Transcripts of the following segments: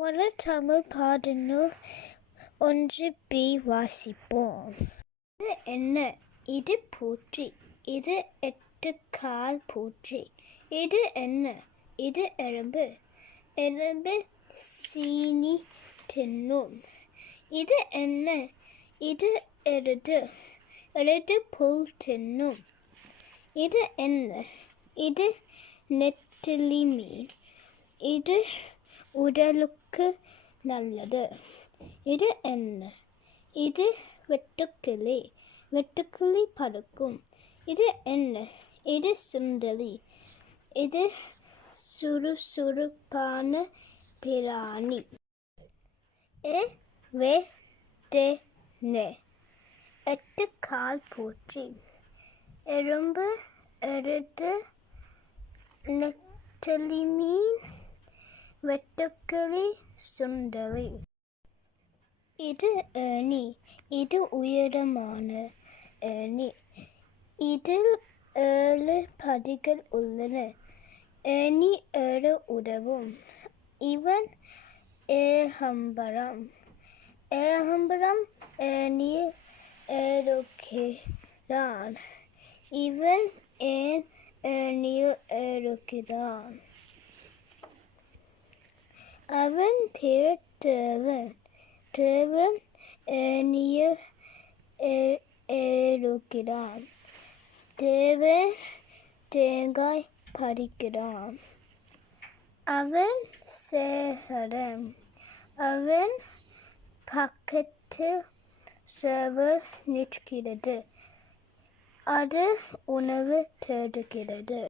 ஒரு தமிழ் பாடநூல் ஒன்று பி வாசிப்போம் இது என்ன? இது பூச்சி. இது எட்டு கால் பூச்சி. இது என்ன? இது எறும்பு. எறும்பு சீனி தின்னும். இது என்ன? இது எருது. எருது புல் தின்னும். இது என்ன? இது நெத்திலி மீன். இது உடலுக்கு நல்லது. இது என்ன? இது வெட்டுக்கிளி. வெட்டுக்கிளி பறக்கும் இது என்ன? இது சுந்தரி இது சுறுசுறுப்பான பிராணி. எ வே டே நெ. எட்டு கால் பூச்சி எறும்பு எருது நெட்டலி மீன் വെട്ടുക്കിളി സുന്ദരി ഇത് ഏണി ഇത് ഉയരമാണ് ഏണി. ഇതിൽ ഏഴ് പടികൾ ഉള്ളത് ഏണി ഏഴ് ഉടവും ഇവൻ ഏഹംബരം ഏഹംബരം ഏണി ഏറുക്കിടാൻ. ഇവൻ ഏൻ ഏണിയിൽ ഏറുക്കിടാൻ. அவன் பேர் தேவன் தேவன் ஏணியில் ஏ- தேவன் தேங்காய் பறிக்கிறான். அவன் சேகரன் அவன் பக்கத்தில் சேவல் நிற்கிறது. அது உணவு தேடுகிறது.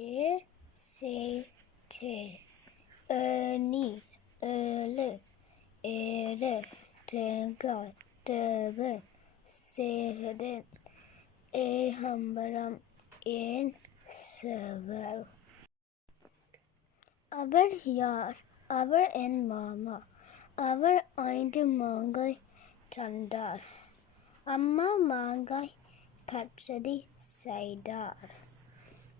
ஏ சே டே ஏணி ஏழு ஏழு தேங்காய் தேவன் சேகரன் ஏகம்பரம் ஏன் சேவல் அவர் யார்? அவர் என் மாமா. அவர் ஐந்து மாங்காய் தந்தார். அம்மா மாங்காய் பச்சடி செய்தார்.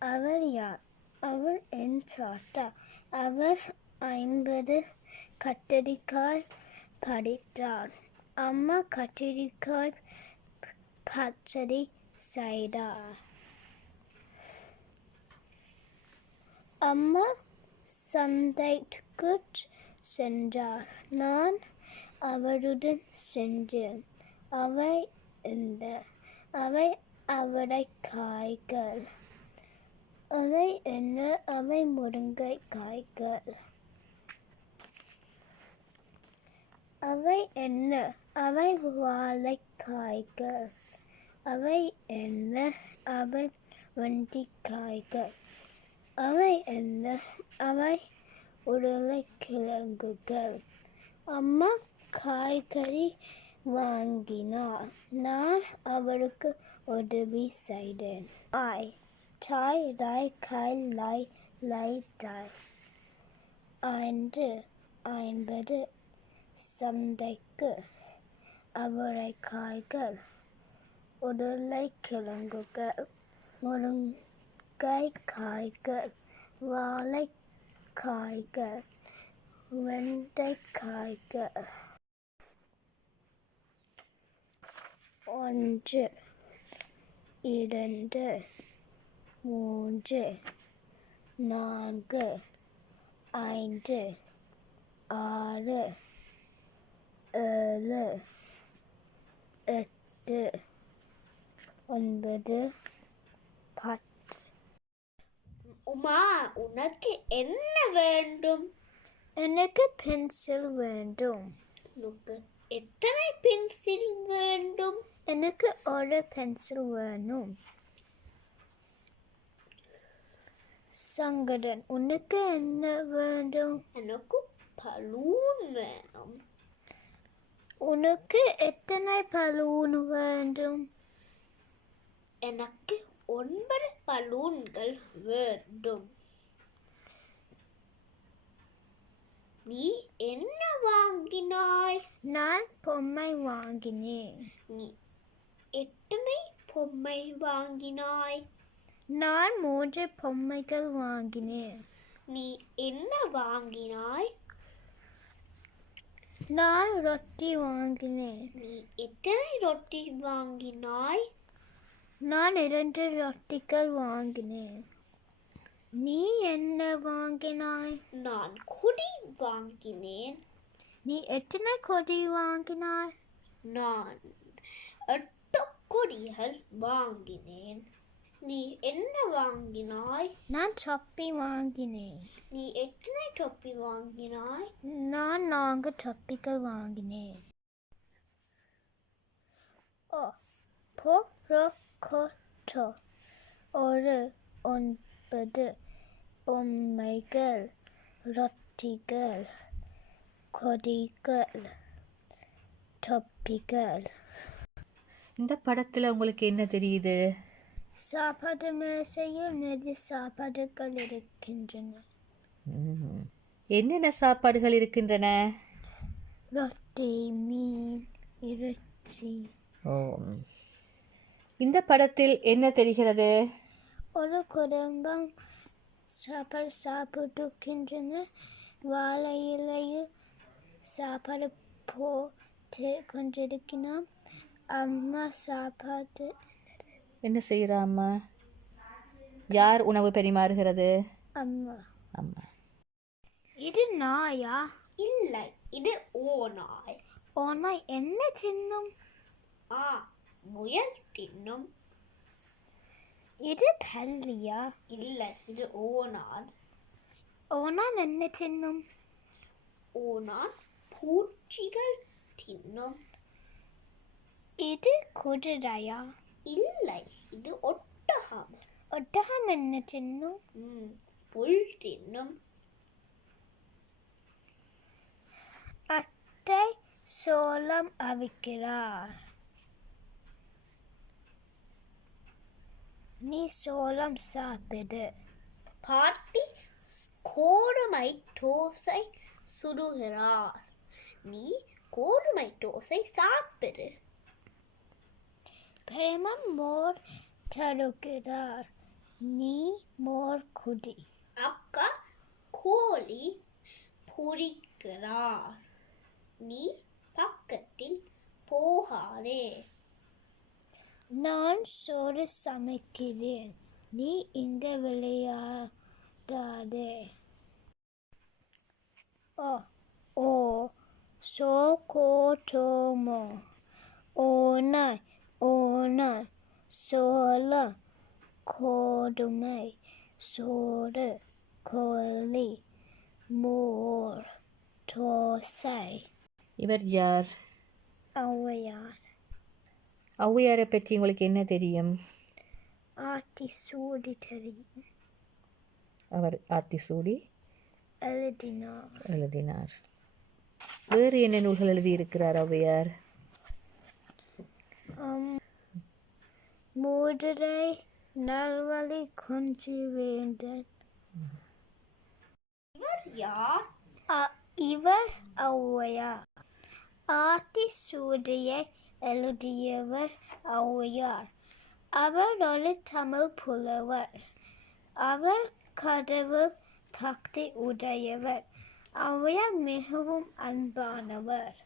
அவர் யார்? அவர் என் சாத்தா அவர் ஐம்பது கத்தரிக்காய் படித்தார் அம்மா கத்தரிக்காய் பச்சடி செய்தார் அம்மா சந்தைக்கு சென்றார். நான் அவருடன் சென்றேன். அவை இந்த அவை அவரை காய்கள். அவை என்ன? அவை முருங்கை காய்கள். அவை என்ன? அவை வாழைக்காய்கள். அவை என்ன? அவை வண்டிக்காய்கள். அவை என்ன? அவை உருளைக்கிழங்குகள். அம்மா காய்கறி வாங்கினார். நான் அவருக்கு உதவி செய்தேன். ஆய். தாய் ராய் காய் லை லை தாய் ஐந்து ஐம்பது சந்தைக்கு அவரைக்காய்கள் உருளைக்கிழங்குகள் முருங்கை காய்கள் வாழைக்காய்கள் வெண்டைக்காய்கள் ஒன்று இரண்டு மூன்று நான்கு ஐந்து ஆறு ஏழு எட்டு ஒன்பது பத்து உமா உனக்கு என்ன வேண்டும் எனக்கு பென்சில் வேண்டும் உனக்கு எத்தனை பென்சில் வேண்டும் எனக்கு ஒரு பென்சில் வேணும் சங்கரன் உனக்கு என்ன வேண்டும்? எனக்கு பலூன் வேணும். உனக்கு எத்தனை பலூன் வேண்டும்? எனக்கு ஒன்பது பலூன்கள் வேண்டும். நீ என்ன வாங்கினாய்? நான் பொம்மை வாங்கினேன். நீ எத்தனை பொம்மை வாங்கினாய்? நான் மூன்று பொம்மைகள் வாங்கினேன். நீ என்ன வாங்கினாய்? நான் ரொட்டி வாங்கினேன். நீ எத்தனை ரொட்டி வாங்கினாய்? நான் இரண்டு ரொட்டிகள் வாங்கினேன். நீ என்ன வாங்கினாய்? நான் கொடி வாங்கினேன். நீ எத்தனை கொடி வாங்கினாய்? நான் எட்டு கொடிகள் வாங்கினேன். நீ என்ன வாங்கினாய்? நான் தொப்பி வாங்கினேன். நீ எத்தனை தொப்பி வாங்கினாய்? நான் நான்கு தொப்பிகள் வாங்கினேன். ஓ பொறக்கொட்டோ ஒரு ஒன்பது பொம்மைகள் ரொட்டிகள் கொடிகள் தொப்பிகள் இந்த படத்தில் உங்களுக்கு என்ன தெரியுது? சாப்பாடு மேசையில் நிறைய சாப்பாடுகள் இருக்கின்றன. என்னென்ன சாப்பாடுகள் இருக்கின்றன ரொட்டி மீன் இறைச்சி. ஓ இந்த படத்தில் என்ன தெரிகிறது? ஒரு குடும்பம் சாப்பாடு சாப்பிட்டுக்கின்றன வாழை இலையில் சாப்பாடு போட்டு கொண்டிருக்கிறோம் அம்மா சாப்பாடு என்ன செய்கிறா அம்மா? யார் உணவு பரிமாறுகிறது? அம்மா. அம்மா. இது நாயா? இல்லை இது ஓநாய் ஓனா என்ன சின்னம் ஆ முயல் தின்னும். இது பல்லியா? இல்லை இது ஓனான் ஓனா என்ன சின்னம் ஓனான் பூச்சிகள் தின்னும். இது குதிரையா? இல்லை இது ஒட்டகம். ஒட்டகம் என்ன சின்னம்? ம், புல் தின்னும் அத்தை சோளம் அவிக்கிறார். நீ சோளம் சாப்பிடு. பாட்டி கோதுமை தோசை சுடுகிறார். நீ கோதுமை தோசை சாப்பிடு. பிரேமம் மோர் தருகிறார் நீ மோர் குடி அக்கா கோழி பொரிக்கிறார் நீ பக்கத்தில் போகாதே நான் சோறு சமைக்கிறேன். நீ இங்க விளையாடாதே. ஓ ஓ சோ கோட்டோமோ ஓனாய் ஓனாய் சோள கோதுமை சோறு கோழி மோர் தோசை இவர் யார்? ஔவையார் ஔவையாரை பற்றி உங்களுக்கு என்ன தெரியும்? ஆட்டி சூடி தெரியும். அவர் ஆத்திசூடி எழுதினார். எழுதினார். வேறு என்ன நூல்கள் எழுதியிருக்கிறார் ஔவையார் மூதுரை நல்வழி கொஞ்சி வேந்தன் இவர் யார் இவர் ஔவையார் ஆத்தி சூடியை எழுதியவர் ஔவையார் அவர் ஒரு தமிழ் புலவர் அவர் கடவுள் பக்தி உடையவர் ஔவையார் மிகவும் அன்பானவர்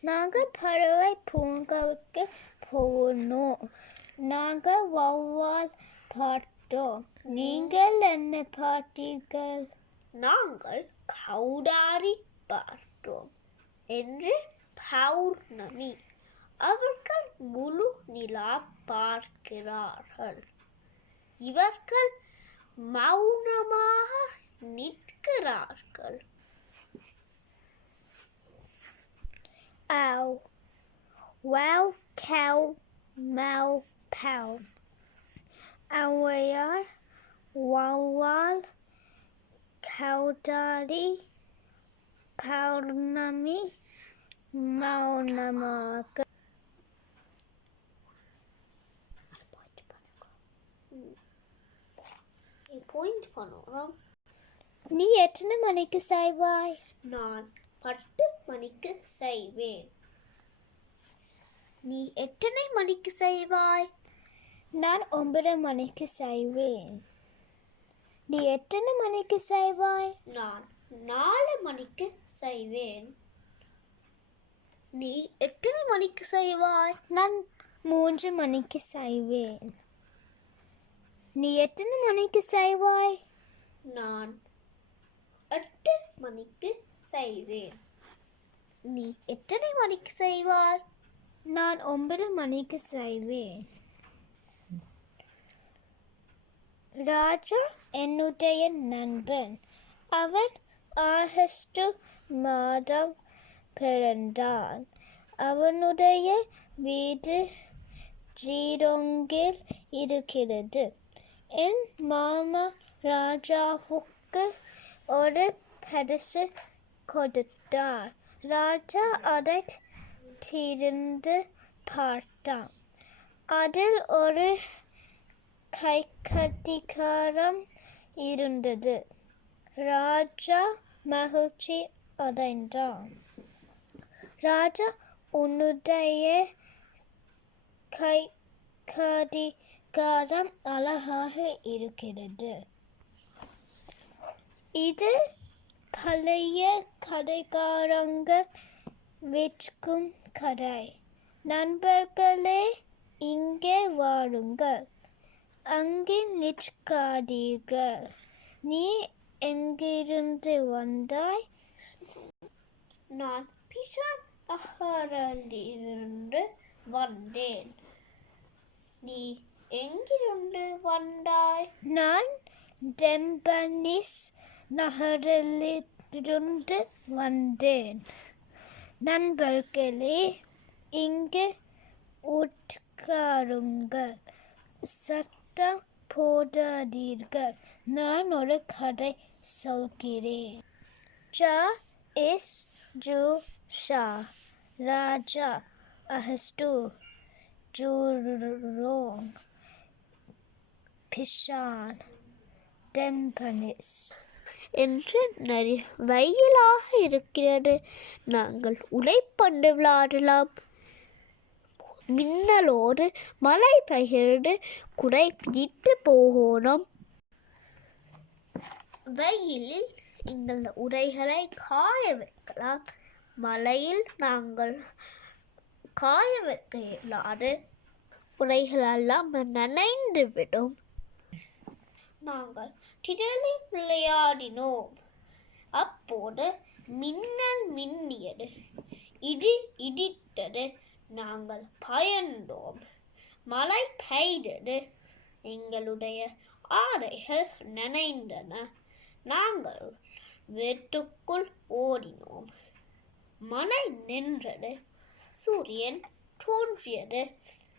நாங்கள் பறவை பூங்காவுக்கு போனோம். நாங்கள் வௌவால் பார்த்தோம். நீங்கள் என்ன பார்த்தீர்கள்? நாங்கள் கௌடாரி பார்த்தோம் என்று பௌர்ணமி. அவர்கள் முழு நிலா பார்க்கிறார்கள். இவர்கள் மௌனமாக நிற்கிறார்கள். ow. Wow, cow, mow, pow. And we are wall, wall, cow daddy, pow nummy, mow Point point പണോ നീ എട്ടിന് മണിക്ക് സായിബായ് നാൻ பத்து மணிக்கு செய்வேன். நீ எத்தனை மணிக்கு செய்வாய்? நான் ஒன்பது மணிக்கு செய்வேன். நீ எத்தனை மணிக்கு செய்வாய்? நான் நாலு மணிக்கு செய்வேன். நீ எத்தனை மணிக்கு செய்வாய்? நான் மூன்று மணிக்கு செய்வேன். நீ எத்தனை மணிக்கு செய்வாய்? நான் எட்டு மணிக்கு செய்வேன் நீ எத்தனை மணிக்கு செய்வாய்? நான் ஒன்பது மணிக்கு செய்வேன். ராஜா என்னுடைய நண்பன். அவன் ஆகஸ்ட் மாதம் பிறந்தான். அவனுடைய வீடு ஜீரோங்கில் இருக்கிறது. என் மாமா ராஜாவுக்கு ஒரு பரிசு கொடுத்தார் ராஜா அதை திறந்து பார்த்தான் அதில் ஒரு கைக்கடிகாரம் இருந்தது ராஜா மகிழ்ச்சி அடைந்தான் ராஜா உன்னுடைய கை கடிகாரம் அழகாக இருக்கிறது இது பழைய கடைக்காரங்க விற்கும் கடை நண்பர்களே இங்கே வாருங்கள். அங்கே நிற்காதீர்கள். நீ எங்கிருந்து வந்தாய்? நான் பிஷா நகரிலிருந்து வந்தேன். நீ எங்கிருந்து வந்தாய்? நான் டெம்பனிஸ் நகரிலிருந்து வந்தேன். நண்பர்களே இங்கு உட்காருங்கள். சட்டம் போடாதீர்கள். நான் ஒரு கதை சொல்கிறேன். ஜா இஸ் ஜூ ஷா ராஜா அஹஸ்டு ஜூரோங் பிஷான் டெம்பனிஸ். என்று நரி வெயிலாக இருக்கிறது. நாங்கள் உழைப்பண்டு விளையாடலாம் மின்னலோடு மழை பெய்கிறது. குடை பிடித்து போகணும். வெயிலில் எங்கள் உரைகளை காய வைக்கலாம். மழையில் நாங்கள் காய வைக்க இயலாது உரைகளெல்லாம் நனைந்து விடும். நாங்கள் திடலில் விளையாடினோம். அப்போது மின்னல் மின்னியது. இடி இடித்தது. நாங்கள் பயந்தோம். மழை பெய்தது. எங்களுடைய ஆடைகள் நனைந்தன. நாங்கள் வீட்டுக்குள் ஓடினோம். மழை நின்றது. சூரியன் தோன்றியது.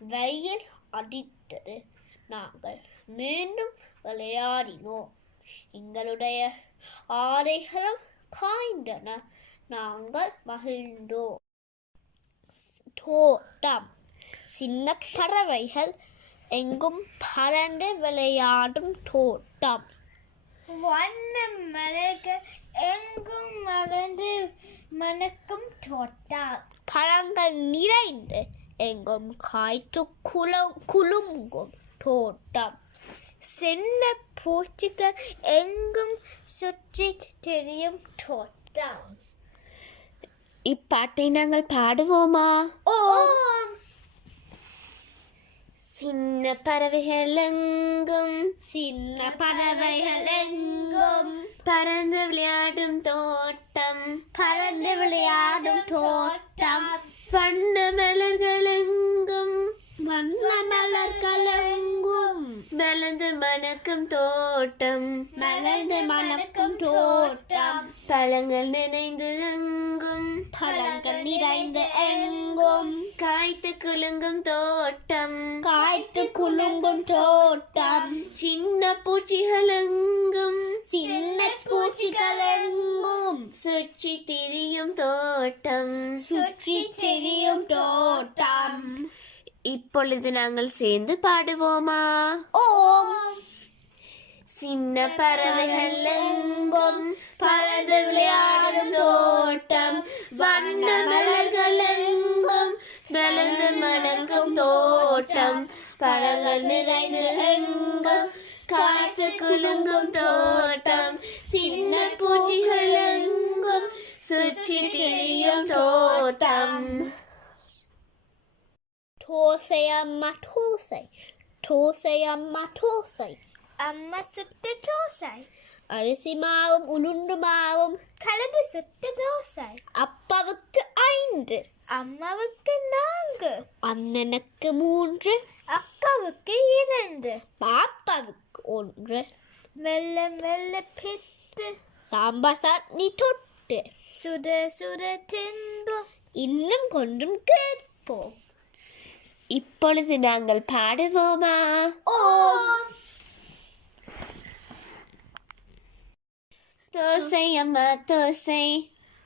வெயில் அடித்தது. நாங்கள் மீண்டும் விளையாடினோம். எங்களுடைய ஆடைகளும் காய்ந்தன. நாங்கள் மகிழ்ந்தோம். தோட்டம். சின்ன பறவைகள் எங்கும் பறந்து விளையாடும் தோட்டம். வண்ண மலர்கள் எங்கும் மலர்ந்து மணக்கும் தோட்டம். பழங்கள் நிறைந்து எங்கும் காய்த்து குளம் குலுங்கும் தோட்டம். சின்ன பூச்சிகள் எங்கும் சுற்றி திரியும் தோட்டம். இப்பாட்டை நாங்கள் பாடுவோமா? ஓம்! சின்ன பறவைகள் எங்கும்? சின்ன பறவைகள் எங்கும்? பறந்து விளையாடும் தோட்டம். பறந்து விளையாடும் தோட்டம். வண்ண மலர்கள் மலர்கள் எங்கும் மலர்ந்து மணக்கும் தோட்டம். மலர்ந்து மணக்கும் தோட்டம். பழங்கள் நினைந்து எங்கும் பழங்கள் நிறைந்து எங்கும் காய்த்து குலுங்கும் தோட்டம். காய்த்து குலுங்கும் தோட்டம். சின்ன பூச்சிகள் எங்கும் சின்ன பூச்சிகள் எங்கும் சுற்றி திரியும் தோட்டம். சுற்றி திரியும் தோட்டம். இப்பொழுது நாங்கள் சேர்ந்து பாடுவோமா? ஓம். சின்ன பறவைகள் எங்கும் பறந்து விளையாடும் தோட்டம் வண்ண மலர்கள் எங்கும் மலர்ந்து மணக்கும் தோட்டம் பழங்கள் நிறைந்து எங்கும் காற்று குலுங்கும் தோட்டம் சின்ன பூச்சிகள் எங்கும் சுற்றி திரியும் தோட்டம். தோசை அம்மா தோசை தோசை அம்மா தோசை அம்மா சுட்ட தோசை அரிசி மாவும் உளுந்து மாவும் கலந்து சுட்ட தோசை அப்பாவுக்கு ஐந்து அம்மாவுக்கு நான்கு அண்ணனுக்கு மூன்று அக்காவுக்கு இரண்டு பாப்பாவுக்கு ஒன்று மெல்ல மெல்ல பித்து சாம்பார் சட்னி தொட்டு சுட சுட தின்போம் இன்னும் கொஞ்சம் கேட்போம் இப்பொழுது நாங்கள் பாடுவோமா? தோசை. அம்மா தோசை.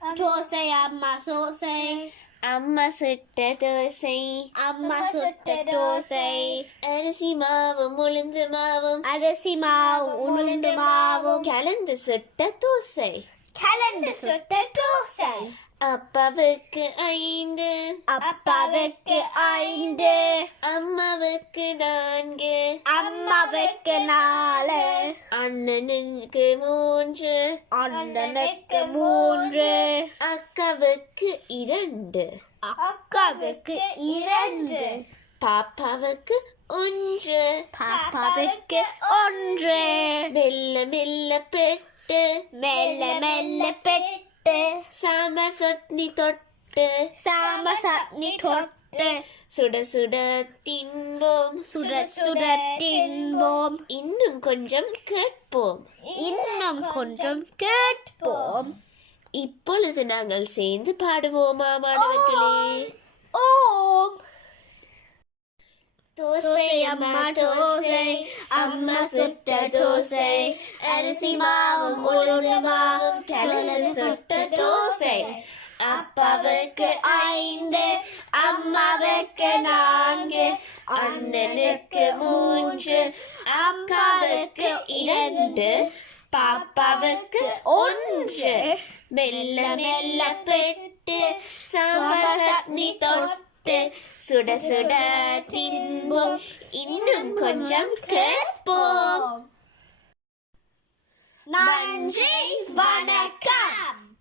தோசை அம்மா சோசை அம்மா சுட்ட தோசை. அம்மா சுட்ட தோசை. அரிசி மாவும் உளுந்து மாவும். அரிசி மாவும் உளுந்து மாவும். கலந்து சுட்ட தோசை. கலந்து சுட்ட தோசை. அப்பாவுக்கு ஐந்து. அப்பாவுக்கு ஐந்து. அம்மாவுக்கு நான்கு. அம்மாவுக்கு நாலு. அண்ணனுக்கு மூன்று. அண்ணனுக்கு மூன்று. அக்காவுக்கு இரண்டு. அக்காவுக்கு இரண்டு. பாப்பாவுக்கு ஒன்று. பாப்பாவுக்கு ஒன்று. மெல்ல மெல்ல பெட்டு மெல்ல மெல்ல பெட்டு சாம்பார் சட்னி தொட்டு சாம்பார் சட்னி தொட்டு. சுட சுட தின்போம் சுட சுட தின்போம். இன்னும் கொஞ்சம் கேட்போம். இன்னும் கொஞ்சம் கேட்போம். இப்பொழுது நாங்கள் சேர்ந்து பாடுவோமா மாணவர்களே. ஓம் தோசை அம்மா தோசை அம்மா சுட்ட தோசை அரிசி மாவும் உளுந்து மாவும் கிழங்கு சுட்ட தோசை. அப்பாவுக்கு ஐந்து அம்மாவுக்கு நான்கு அண்ணனுக்கு மூன்று அக்காவுக்கு இரண்டு பாப்பாவுக்கு ஒன்று. மெல்ல மெல்ல பெட்டு சாம்பார் சட்னி தொட்டு தொட்டு சுட சுட தின்போம். இன்னும் கொஞ்சம் கேட்போம். நன்றி வணக்கம்.